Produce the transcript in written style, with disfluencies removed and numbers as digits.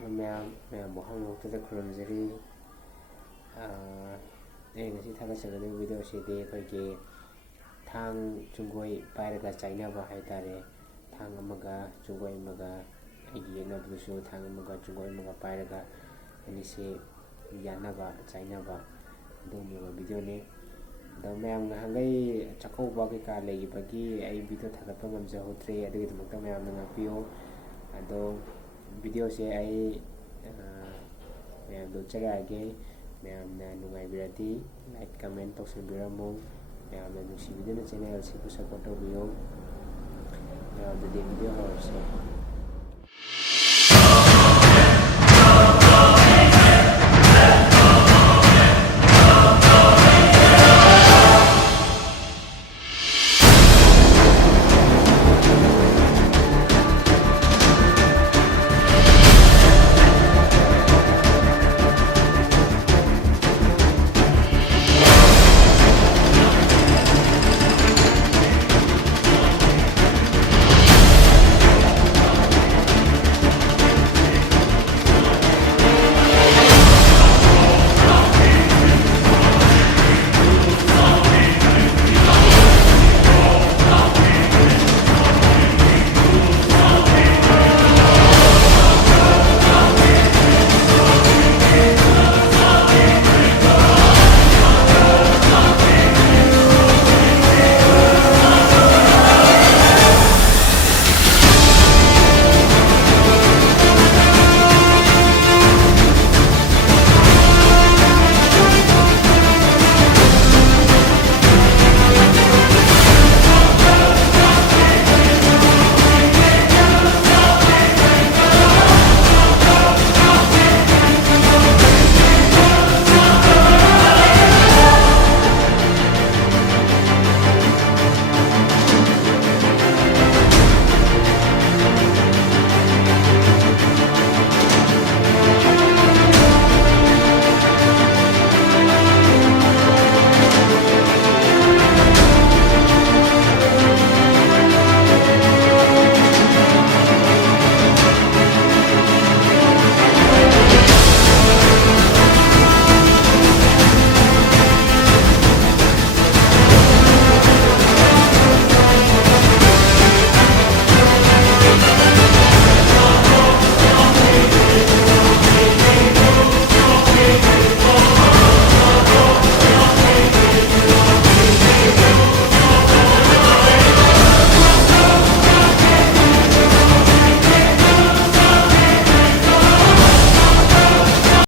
ꯃꯌꯥꯝꯕꯨ ꯍꯪꯉꯛꯇꯨꯗ ꯈꯨꯔꯨꯝꯖꯔꯤ. ꯑꯩ ꯉꯁꯤ ꯊꯥꯒꯠꯆꯒꯗꯕ ꯚꯤꯗꯤꯑꯣ ꯑꯁꯤꯗꯤ ꯑꯩꯈꯣꯏꯒꯤ ꯊꯥꯡ ꯆꯨꯡꯒꯣꯏ ꯄꯥꯏꯔꯒ ꯆꯥꯏꯅꯕ ꯍꯥꯏꯇꯥꯔꯦ. ꯊꯥꯡ ꯑꯃꯒ ꯆꯨꯡꯒꯣꯏ ꯑꯃꯒ, ꯑꯩꯒꯤ ꯌꯦꯛꯅꯕꯗꯨꯁꯨ ꯊꯥꯡ ꯑꯃꯒ ꯆꯨꯡꯒꯣꯏ ꯑꯃꯒ ꯄꯥꯏꯔꯒ ꯑꯅꯤꯁꯤ ꯌꯥꯟꯅꯕ ꯆꯥꯏꯅꯕ ꯑꯗꯨꯒꯨꯝꯂꯕ ꯚꯤꯗꯤꯑꯣꯅꯤ. ꯑꯗꯣ ꯃꯌꯥꯝ ꯅꯍꯥꯟꯈꯩ ꯆꯥꯛꯀꯧꯕ ꯀꯩꯀꯥ ꯂꯩꯈꯤꯕꯒꯤ ꯑꯩ ꯚꯤꯗꯤꯑꯣ ꯊꯥꯒꯠꯄ ꯉꯝꯖꯍꯧꯗ꯭ꯔꯦ. ꯑꯗꯨꯒꯤꯗꯃꯛꯇ ꯃꯌꯥꯝꯅ ꯉꯥꯛꯄꯤꯌꯨ. ꯑꯗꯣ ꯚꯤꯗꯤꯑꯣꯁꯦ ꯑꯩ ꯃꯌꯥꯝꯗ ꯎꯠꯆꯔꯛꯑꯒꯦ. ꯃꯌꯥꯝꯅ ꯅꯨꯡꯉꯥꯏꯕꯤꯔꯗꯤ ꯂꯥꯏꯛ ꯀꯃꯦꯟ ꯇꯧꯁꯟꯕꯤꯔꯝꯃꯨ. ꯃꯌꯥꯝꯅ ꯅꯨꯡꯁꯤꯕꯤꯗꯨꯅ ꯆꯦꯅꯦꯜ ꯑꯁꯤꯕꯨ ꯁꯞꯄꯣꯔꯠ ꯇꯧꯕꯤꯌꯨ. ꯃꯌꯥꯝꯗꯗꯤ ꯚꯤꯗꯤꯑꯣ ꯍꯧꯔꯁꯦ.